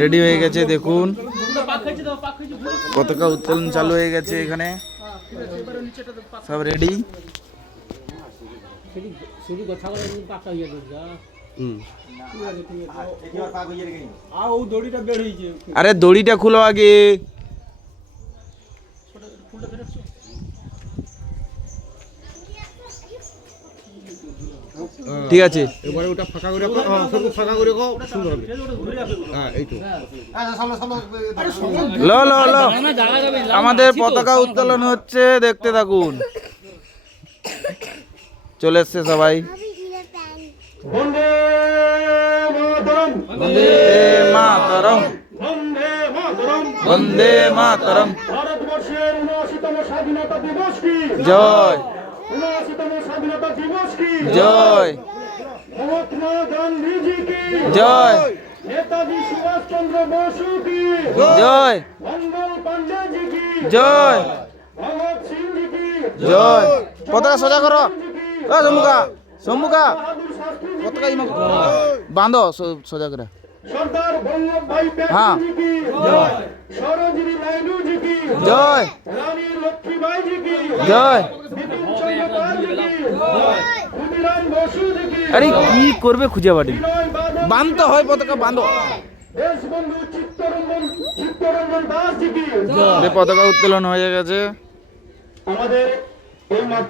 Ready হয়ে গেছে দেখুন। পতাকা উত্তোলন চালু হয়ে গেছে এখানে। সব রেডি আর দড়িটা বের হয়েছে। আরে দড়িটা খুলো আগে। ঠিক আছে এবারে ওটা ফাঁকা করে হ্যাঁ, সরু ফাঁকা করে সুন্দর হবে হ্যাঁ এই তো লো লো লো আমাদের পতাকা উত্তোলন হচ্ছে দেখতে থাকুন চলে এসছে সবাই বন্দে মাতরম বন্দে মাতরম বন্দে মাতরম বন্দে মাতরম ভারতবর্ষের উনআশিতম স্বাধীনতা দিবস কি জয় স্বাধীনতা দিবস কি? জয়। মহাত্মা গান্ধীজি কি? জয়। নেতাজি সুভাষ চন্দ্র বসু কি? জয়। মঙ্গল পান্ডে কি? জয়। ভগৎ সিং কি? জয়। পতাকা সোজা করো। ও সম্মুখা সম্মুখা পতাকা ইমা বাঁধো সোজা করে। সর্দার বল্লভ ভাই হ্যাঁ। কি? জয়। সরোজিনী নাইডু জি কি? জয়। রানী লক্ষ্মীবাই জি কি? জয় বিপিন চন্দ্র পাল জি কি জয় ক্ষুদিরাম বসু জি কি আরে কি করবে খুঁজে বাড়ি বান্ধ বাঁধতে হয় পতাকা বাঁধো দেশবন্ধু চিত্তরঞ্জন চিত্তরঞ্জন দাস জি কি যে পতাকা উত্তোলন হয়ে গেছে। আমাদের